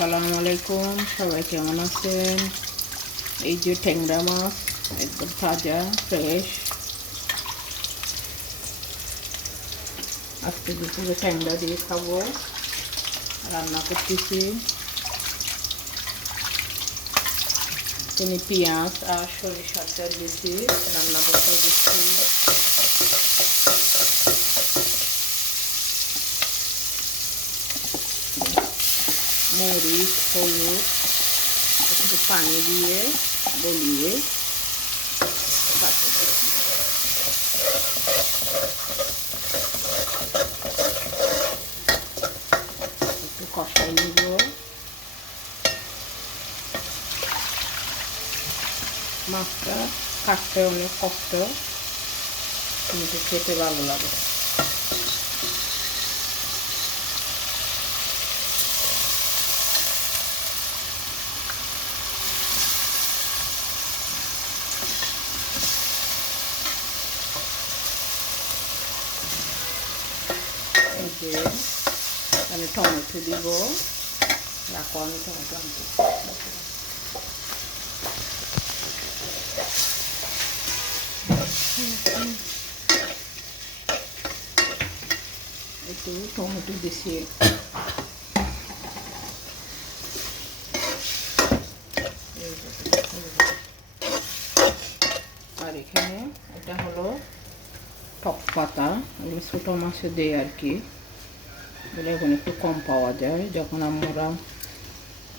আসসালামু আলাইকুম, সবাই কেমন আছেন? এই যে ট্যাংরা মাছ, একদম তাজা ফ্রেশ আজকে দুপুরে ট্যাংরা দিয়ে খাব। রান্না করতেছি। তিনি পেঁয়াজ আর সরিষার তেল দিয়েছি, রান্না করতে দিচ্ছি। মরিচ, হলুদ, একটু পানি দিয়ে গলিয়ে একটু কষাই নিব। মাছটা কাটতে অনেক কষ্ট, কিন্তু খেতে ভালো লাগে। যে আমি টমেটো দিব। রাখো, আমি টমেটো আনতে একটু টমেটো দিছি। আর এখানে এটা হলো টক পাতা এগুলো ছোটো মাছে দেয় আর কি। এগুলো এখন একটু কম পাওয়া যায়। যখন আমরা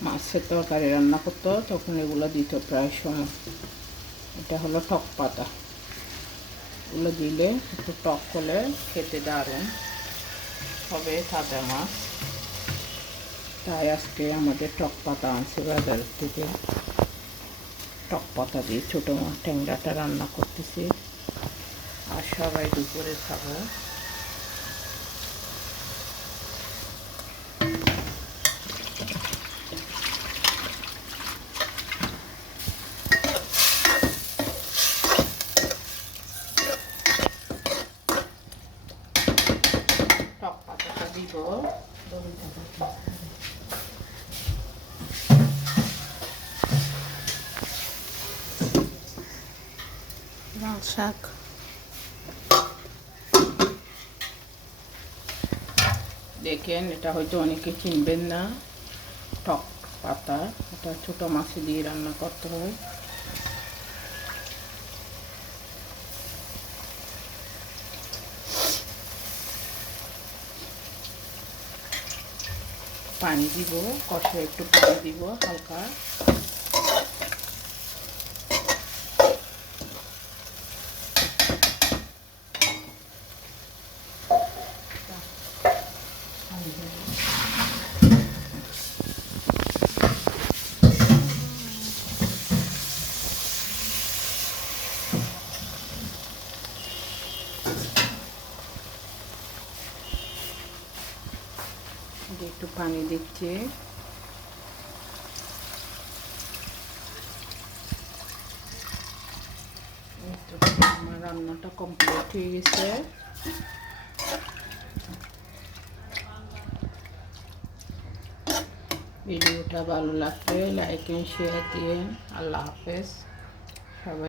মাছের তরকারি রান্না করতো তখন এগুলো দিত প্রায় সময়। এটা হলো টক পাতা। এগুলো দিলে একটু টক হলে খেতে দারুণ। হবে তাজা মাছ। তাই আজকে আমাদের টক পাতা আনছে বাজার থেকে। টক পাতা দিয়ে ছোটো মাছ ট্যাংরাটা রান্না করতেছি। আর সবাই দুপুরে খাব। পাতাটা দিব দেখেন এটা হয়তো অনেকে চিনবেন না টক পাতা এটা ছোটো মাছে দিয়ে রান্না করতে হয় পানি দিব কষে একটু পানি দিব হালকা দিয়ে একটু পানি দিচ্ছি। আমার রান্নাটা কমপ্লিট হয়ে গেছে। ভিডিওটা ভালো লাগলে লাইক এন্ড শেয়ার দিয়ে আল্লাহ হাফেজ।